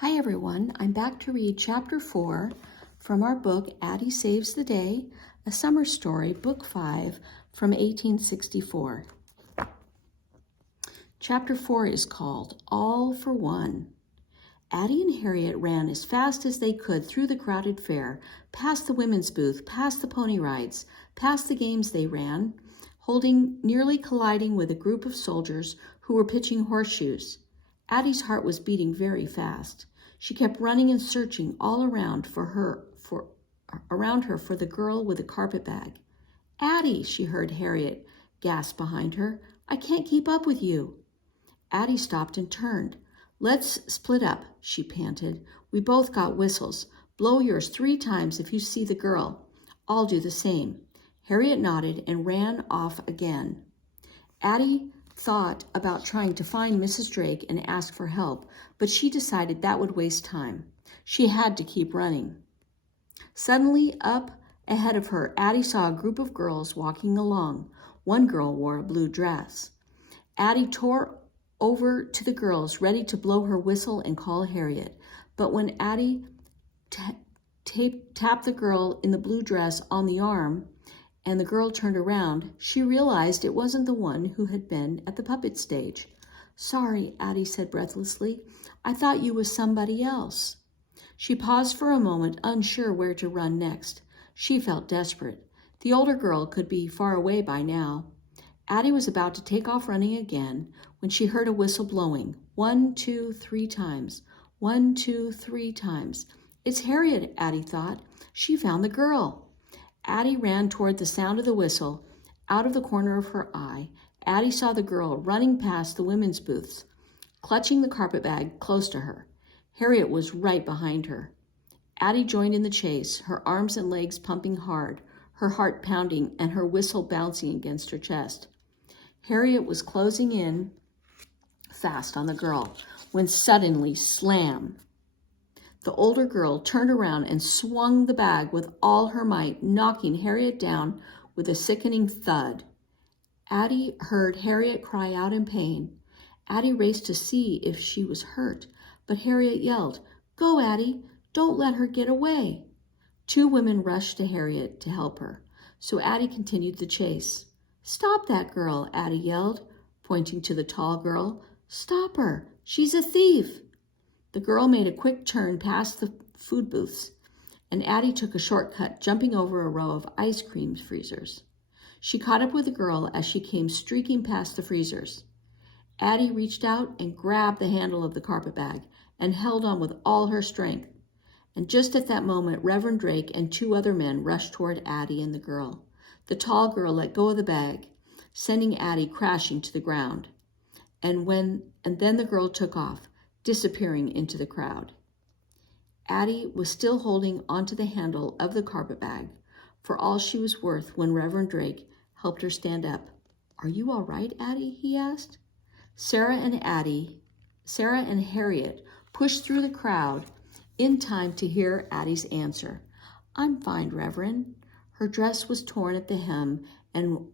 Hi everyone, I'm back to read Chapter 4 from our book, Addy Saves the Day, a summer story, Book 5 from 1864. Chapter 4 is called All for One. Addy and Harriet ran as fast as they could through the crowded fair, past the women's booth, past the pony rides, past the games they ran, nearly colliding with a group of soldiers who were pitching horseshoes. Addy's heart was beating very fast. She kept running and searching all around her for the girl with the carpetbag. "Addy," she heard Harriet gasp behind her, "I can't keep up with you." Addy stopped and turned. "Let's split up," she panted. "We both got whistles. Blow yours 3 times if you see the girl. I'll do the same." Harriet nodded and ran off again. Addy thought about trying to find Mrs. Drake and ask for help, but she decided that would waste time. She had to keep running. Suddenly, up ahead of her, Addy saw a group of girls walking along. One girl wore a blue dress. Addy tore over to the girls, ready to blow her whistle and call Harriet. But when Addy tapped the girl in the blue dress on the arm, and the girl turned around, she realized it wasn't the one who had been at the puppet stage. "Sorry," Addy said breathlessly. "I thought you was somebody else." She paused for a moment, unsure where to run next. She felt desperate. The older girl could be far away by now. Addy was about to take off running again when she heard a whistle blowing. 1, 2, 3 times. 1, 2, 3 times. "It's Harriet," Addy thought. "She found the girl." Addy ran toward the sound of the whistle. Out of the corner of her eye, Addy saw the girl running past the women's booths, clutching the carpetbag close to her. Harriet was right behind her. Addy joined in the chase, her arms and legs pumping hard, her heart pounding and her whistle bouncing against her chest. Harriet was closing in fast on the girl when suddenly, slam! The older girl turned around and swung the bag with all her might, knocking Harriet down with a sickening thud. Addy heard Harriet cry out in pain. Addy raced to see if she was hurt, but Harriet yelled, "Go, Addy! Don't let her get away!" 2 women rushed to Harriet to help her, so Addy continued the chase. "Stop that girl!" Addy yelled, pointing to the tall girl. "Stop her! She's a thief!" The girl made a quick turn past the food booths, and Addy took a shortcut, jumping over a row of ice cream freezers. She caught up with the girl as she came streaking past the freezers. Addy reached out and grabbed the handle of the carpetbag and held on with all her strength. And just at that moment, Reverend Drake and 2 other men rushed toward Addy and the girl. The tall girl let go of the bag, sending Addy crashing to the ground. And then the girl took off, disappearing into the crowd. Addy was still holding onto the handle of the carpetbag for all she was worth when Reverend Drake helped her stand up. "Are you all right, Addy?" he asked. Sarah and Harriet pushed through the crowd in time to hear Addy's answer. "I'm fine, Reverend." Her dress was torn at the hem and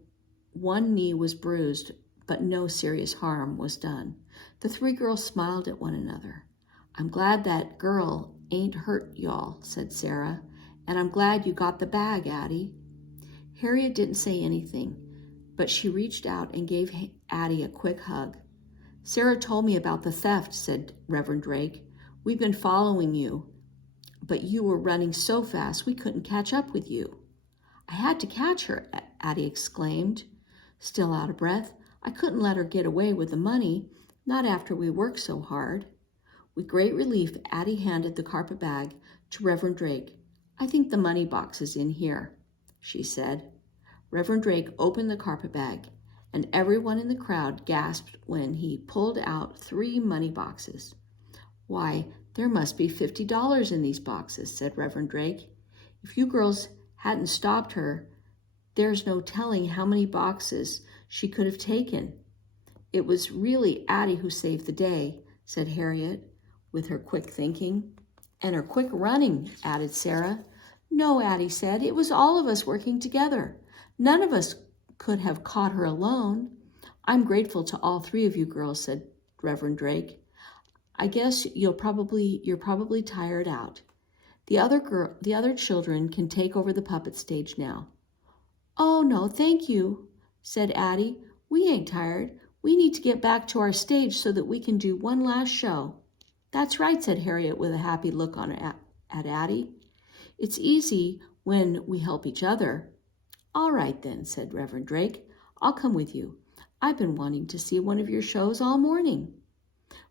one knee was bruised, but no serious harm was done. The 3 girls smiled at one another. "I'm glad that girl ain't hurt y'all," said Sarah, "and I'm glad you got the bag, Addy." Harriet didn't say anything, but she reached out and gave Addy a quick hug. "Sarah told me about the theft," said Reverend Drake. "We've been following you, but you were running so fast we couldn't catch up with you." "I had to catch her," Addy exclaimed, still out of breath. "I couldn't let her get away with the money, not after we worked so hard." With great relief, Addy handed the carpetbag to Reverend Drake. "I think the money box is in here," she said. Reverend Drake opened the carpetbag, and everyone in the crowd gasped when he pulled out 3 money boxes. "Why, there must be $50 in these boxes," said Reverend Drake. "If you girls hadn't stopped her, there's no telling how many boxes she could have taken." "It was really Addy who saved the day," said Harriet, with her quick thinking. "And her quick running," added Sarah. "No," Addy said, "it was all of us working together. None of us could have caught her alone." "I'm grateful to all 3 of you girls," said Reverend Drake. I guess you're probably tired out. The other children can take over the puppet stage now. Oh, no, thank you, said Addy. We ain't tired. We need to get back to our stage so that we can do one last show. That's right, said Harriet with a happy look at Addy. It's easy when we help each other. All right then, said Reverend Drake. I'll come with you. I've been wanting to see one of your shows all morning.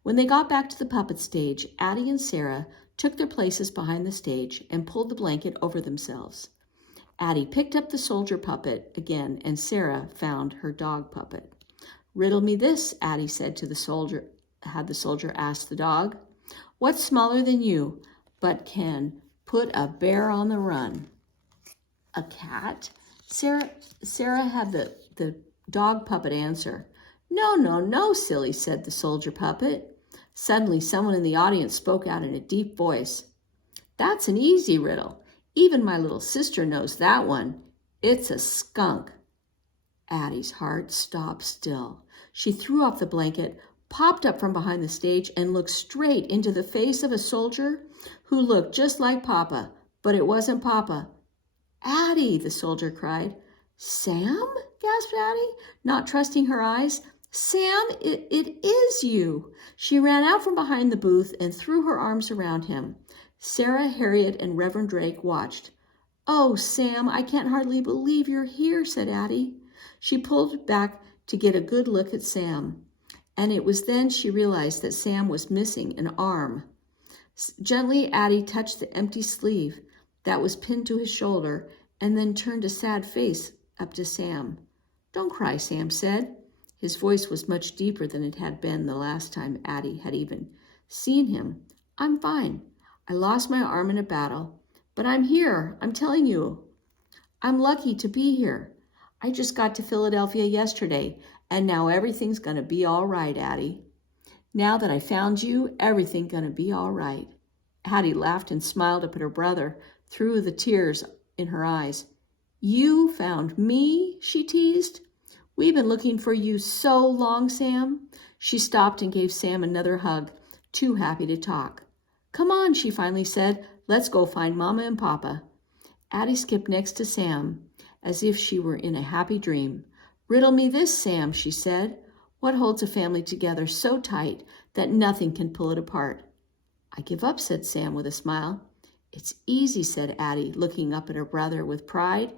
When they got back to the puppet stage, Addy and Sarah took their places behind the stage and pulled the blanket over themselves. Addy picked up the soldier puppet again, and Sarah found her dog puppet. Riddle me this, Addy said to the soldier, had the soldier ask the dog. What's smaller than you, but can put a bear on the run? A cat? Sarah had the dog puppet answer. No, no, no, silly, said the soldier puppet. Suddenly, someone in the audience spoke out in a deep voice. That's an easy riddle. Even my little sister knows that one. It's a skunk. Addy's heart stopped still. She threw off the blanket, popped up from behind the stage, and looked straight into the face of a soldier who looked just like Papa, but it wasn't Papa. Addy, the soldier cried. Sam? Gasped Addy, not trusting her eyes. Sam, it is you. She ran out from behind the booth and threw her arms around him. Sarah, Harriet, and Reverend Drake watched. Oh, Sam, I can't hardly believe you're here, said Addy. She pulled back to get a good look at Sam, and it was then she realized that Sam was missing an arm. Gently, Addy touched the empty sleeve that was pinned to his shoulder and then turned a sad face up to Sam. Don't cry, Sam said. His voice was much deeper than it had been the last time Addy had even seen him. I'm fine. I lost my arm in a battle, but I'm here. I'm telling you. I'm lucky to be here. I just got to Philadelphia yesterday, and now everything's going to be all right, Addy. Now that I found you, everything's going to be all right. Addy laughed and smiled up at her brother through the tears in her eyes. You found me, she teased. We've been looking for you so long, Sam. She stopped and gave Sam another hug, too happy to talk. Come on, she finally said. Let's go find Mama and Papa. Addy skipped next to Sam, as if she were in a happy dream. Riddle me this, Sam, she said. What holds a family together so tight that nothing can pull it apart? I give up, said Sam with a smile. It's easy, said Addy, looking up at her brother with pride.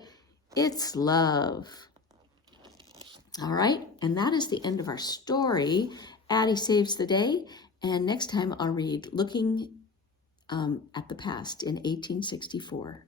It's love. All right, and that is the end of our story. Addy saves the day, and next time I'll read Looking at the Past in 1864.